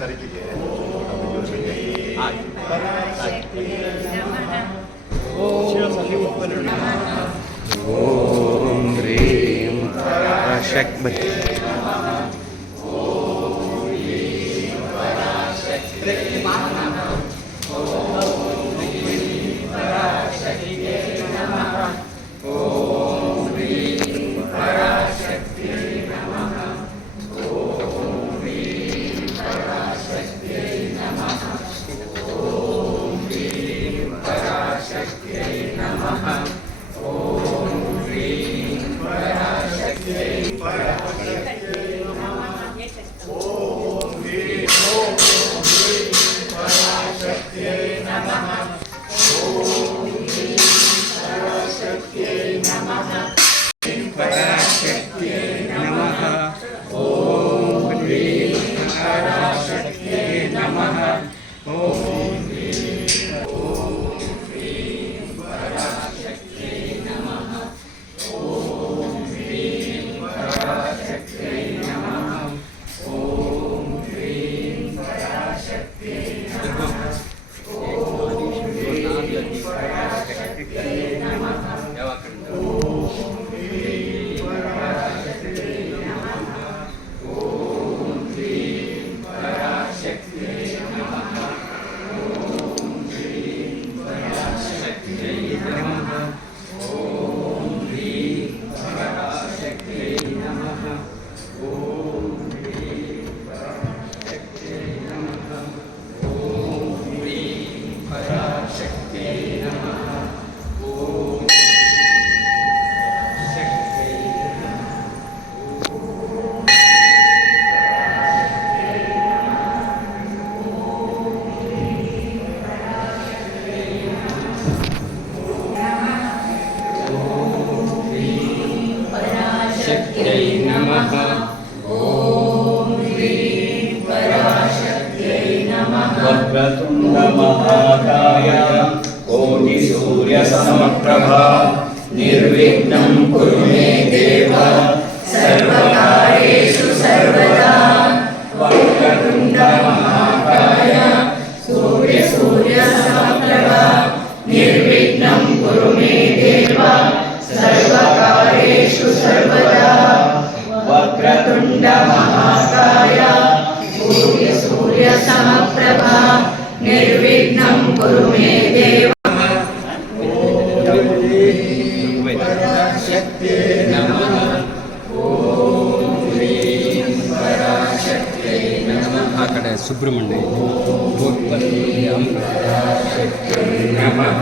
ತಾರೀಕಿಗೆ ಓಂ ಹ್ರೀಂ ಪರಾಶಕ್ತಿ वक्रतुण्ड महाकाय कोटिसूर्यसमप्रभा निर्विघ्नं कुरु मे देव सर्वकार्येषु सर्वदा। वक्रतुण्ड महाकाय सूर्यसमप्रभा निर्विघ्नं कुरु मे देव सर्वकार्येषु सर्वदा। वक्रतुण्ड महाकाय सूर्यसमप्रभा निर्विघ्नं कुरु मे देव। ಆ ಕಡೆ ಸುಬ್ರಹ್ಮಣ್ಯ नमः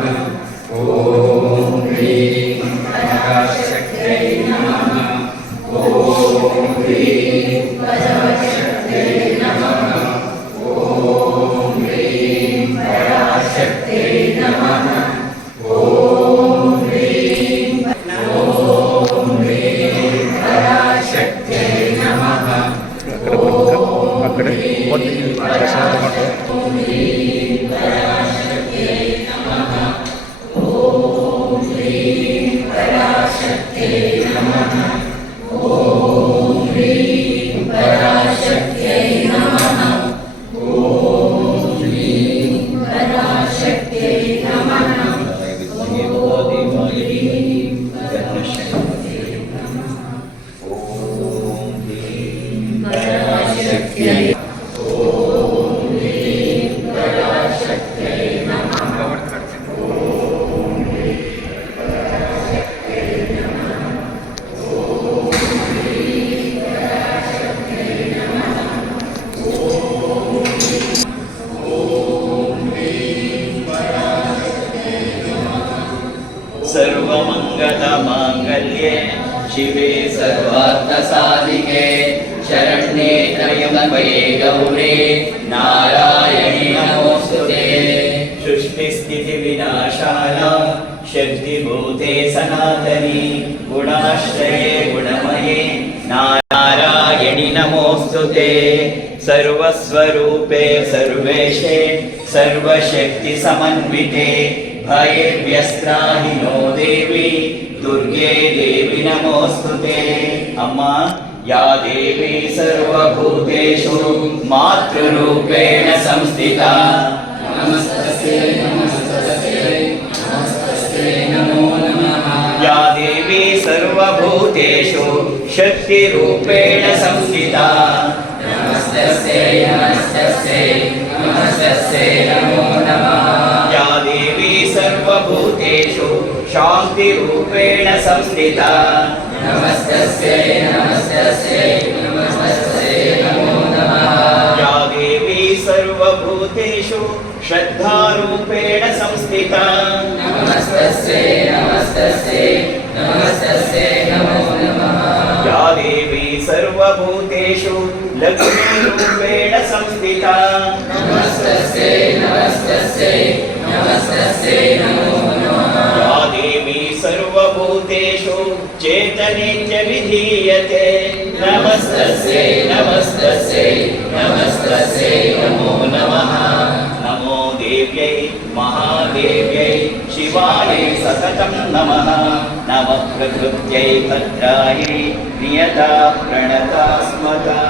ओम ह्रीं पराशक्त्यै नमः ओम ह्रीं पराशक्त्यै नमः ओम ह्रीं पराशक्त्यै नमः ओम ह्रीं पराशक्त्यै नमः सर्वमंगलमांगल्ये शिवे सर्वार्थसाधिके शरण्ये त्र्यंबके गौरी नारायणि नमोस्तुते। सृष्टिस्थितिविनाशाय शक्तिभूते सनातनी गुणाश्रये गुणमये नारायणि नमोस्तुते। सर्वस्वरूपे सर्वेशे सर्वशक्तिसमन्विते भयेभ्यस्त्राहि नो देवी दुर्गे देवी नमोस्तुते। अम्म या देवी सर्वभूतेषु मातृरूपेण संस्थिता नमस्तस्यै नमस्तस्यै नमस्तस्यै नमो नमः। या देवी सर्वभूतेषु शक्तिरूपेण संस्थिता नमस्तस्यै नमस्तस्यै नमस्तस्यै नमो नमः। या देवी सर्वभूतेषु शान्तिरूपेण संस्थिता नमस्तस्यै नमस्तस्यै नमस्तस्यै नमो नमः। या देवी सर्वभूतेषु श्रद्धारूपेण संस्थिता नमस्तस्यै नमस्तस्यै नमस्तस्यै नमो नमः। या देवी सर्वभूतेषु लक्ष्मीरूपेण संस्थिता नमस्तस्यै नमस्तस्यै नमस्तस्यै नमो नमः। या देवी सर्वभूतेषु चेतनेत्य विधीयते नमस्तस्यै नमस्तस्यै नमस्तस्यै नमो नमः। नमो देव्यै महादेव्यै शिवायै सततं नमः। नमः प्रकृत्यै भद्रायै नियता प्रणता स्मता।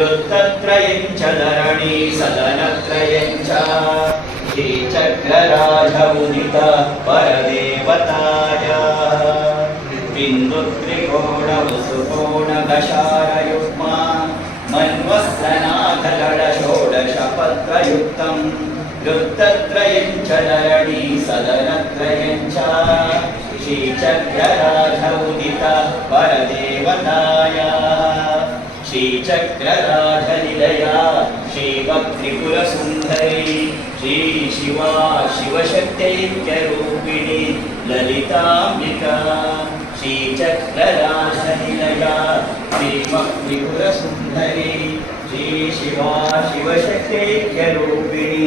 ऋतत्रयं च धरणी सदनत्रयं च श्रीचक्रराजमुदित परदेवतायाः बिन्दुत्रिकोणवसुकोणदशारयुग्मा मन्वस्त्रनाथगणषोडशपत्रयुक्तं ऋतत्रयं च धरणी सदनत्रयं च श्रीचक्रराजमुदित परदेवतायाः श्रीचक्रराजनिलया श्रीवक्त्रिपुरसुन्दरी श्री शिवा शिवशक्त्यैक्यरूपिणी ललिताम्बिका श्रीचक्रराजनिलया श्रीवक्त्रिपुरसुन्दरी श्री शिवा शिवशक्त्यैक्यरूपिणी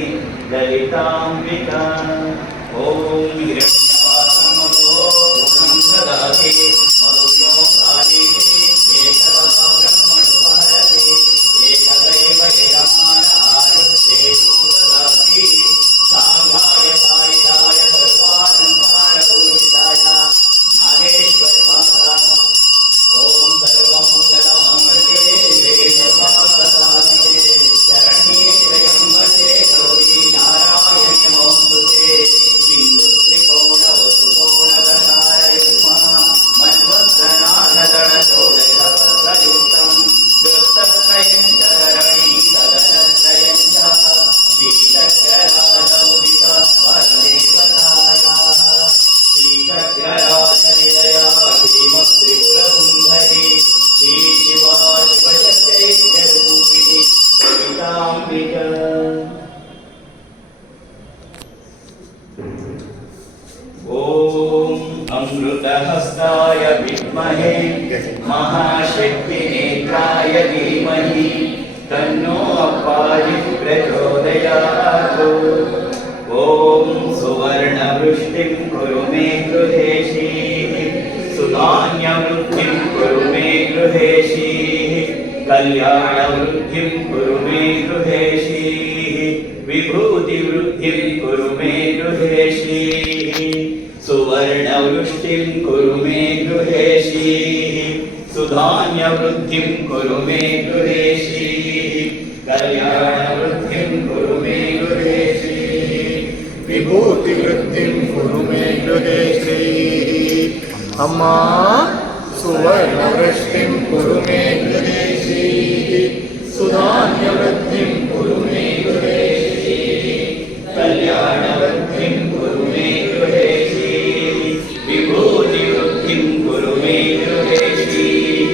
ललिताम्बिका। ॐ हिरण्यवासमो मुखं ददाति मधुयो कालेति एकदा ब्रह्मणो हरति एकदैव यजमान आयुष्येनो ददाति साङ्गाय सायुधाय सर्वालङ्कारभूषिताय ज्ञानेश्वरि माता। ॐ सर्वमङ्गलमङ्गले शिवे सर्वार्थसाधिके शरण्ये त्र्यम्बके गौरी नारायणि नमोस्तुते। बिन्दुत्रिकोणवसुकोणदशारयुग्मा मन्वन्तनाथगणषोडशपत्रयुक्तं ऋतत्रयं च धरणी सदनत्रयं च श्रीचक्रराजमुदित परदेवतायाः श्रीचक्रराजनिलया श्रीमत्त्रिपुरसुन्दरी श्री शिवा शिवशक्त्यैक्यरूपिणी ललिताम्बिका। ॐ अमृतहस्ताय विद्महे महाशक्तिनेत्राय धीमहि तन्नो अप्पाजिः प्रचोदयात्। ॐ सुवर्णवृष्टिं कुरु मे गृहेशीः सुधान्यवृद्धिं कुरु मे गृहेशीः कल्याणवृद्धिं कुरु मे गृहेशीः विभूतिवृद्धिं कुरु मे गृहेशीः सुवर्णवृष्टिं कुरु मे गृहेशीः सुधान्यवृद्धिं कुरु मे गृहेशीः कल्याणवृद्धिं कुरु मे गृहेशीः विभूतिवृद्धिं कुरु मे गृहेश्रीः। अम्मा सुवर्णवृष्टिं कुरु मे गृहेश्रीः सुधान्यवृद्धिं कुरु मे गृहेश्रीः कल्याणवृद्धिं कुरु मे गृहेश्रीः विभूतिवृद्धिं कुरु मे गृहेश्रीः।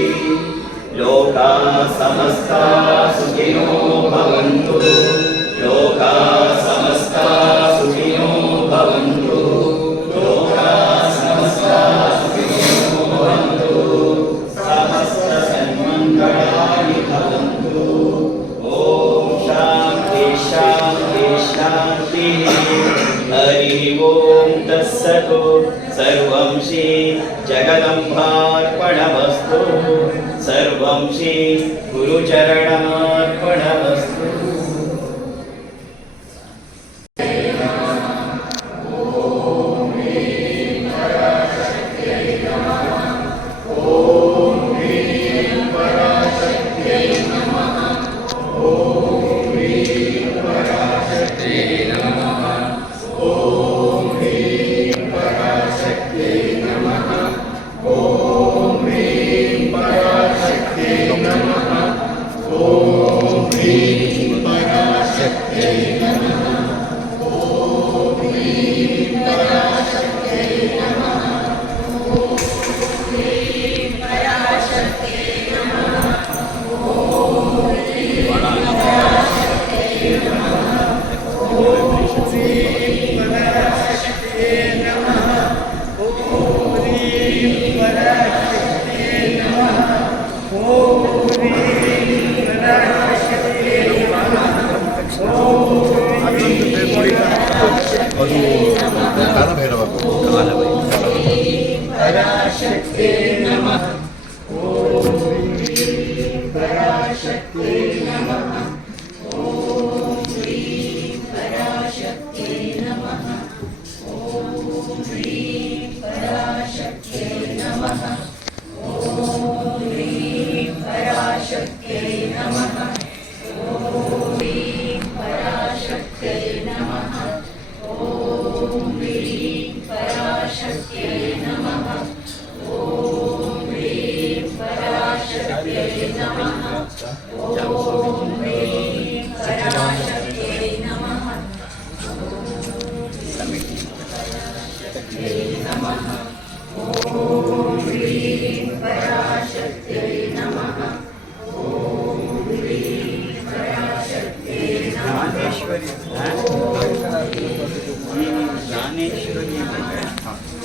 लोकाः समस्ताः सुखिनो भवन्तु लोकाः समस्ताः सुखिनो भवन्तु लोकाः समस्ताः सुखिनो भवन्तु समस्तसन्मङ्गलानि भवन्तु। ॐ शान्ति शान्ति शान्तिः। हरि ओं तत्सत्। सर्वं श्री जगदम्बार्पणमस्तु सर्वं श्री गुरुचरणार्पणमस्तु। ಓಂ ಹ್ರೀಂ ಪರಾಶಕ್ತೈ ನಮಃ. ಅದು ಕಾಲಭೈರವ.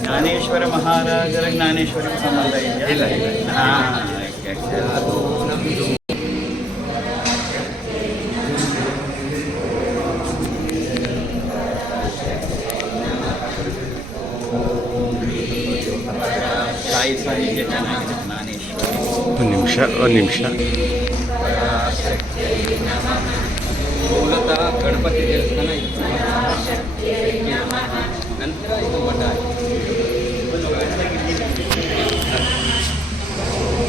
ಜ್ಞಾನೇಶ್ವರ ಮಹಾರಾಜರ ಜ್ಞಾನೇಶ್ವರಿ ಸಂಬಂಧ ಇದೆಯಾ? ಇಲ್ಲ, ಇಲ್ಲ. ಅದು ನಮ್ಮದು ಸಾಯಿ ಸಾಹಿತ್ಯ ಚೆನ್ನಾಗಿದೆ ಜ್ಞಾನೇಶ್ವರಿ. ಒಂದು ನಿಮಿಷ. ಮೂಲತಃ ಗಣಪತಿ ದೇವಸ್ಥಾನ ಇತ್ತು, ನಂತರ ಇದು ಮಠ ಆಯಿತು.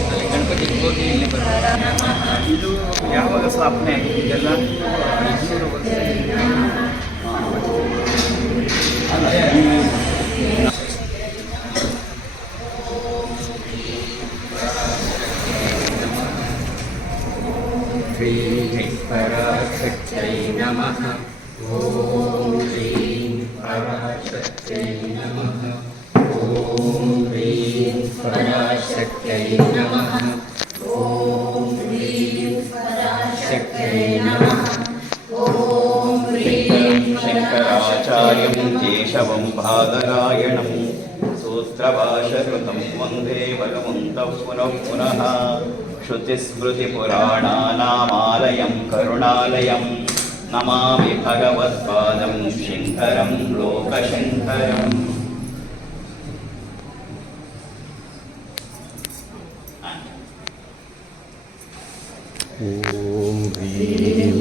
ಅಲ್ಲಿ ಗಣಪತಿ ಹೋಗಿ ಇಲ್ಲಿ ಬರ್ತದೆ. ಇದು ಯಾವಾಗ ಸ್ಥಾಪನೆ ಆಗಿದೆ ಇದೆಲ್ಲ? 500 ವರ್ಷ. ಶ್ರೀ ಪರಾಶಕ್ತೈ ನಮಃ. ಓಂ ಹ್ರೀಂ ಪರಾಶಕ್ತೈ ನಮಃ. ಓಂ ಹ್ರೀಂ ಪರಾಶಕ್ತೈ ನಮಃ. ಓಂ ಹ್ರೀಂ ಪರಾಶಕ್ತೈ ನಮಃ. ಓಂ ಹ್ರೀಂ ಶಂಕರಾಚಾರ್ಯಂ ಕೇಶವಂ ಬಾದರಾಯಣಂ ಸೂತ್ರಭಾಷಕೃತಂ ವಂದೇ ಭಗವಂತಃ ಪುನಃ ಪುನಃ. ಶ್ರುತಿಸ್ಮೃತಿಪುರಾಣಾನಾಮಾಲಯಂ ಕರುಣಾಲಯಂ ನಮಾಮಿ ಭಗವತ್ಪಾದಂ ಶಂಕರಂ ಲೋಕಶಂಕರಂ. ಓಂ ಹ್ರೀಂ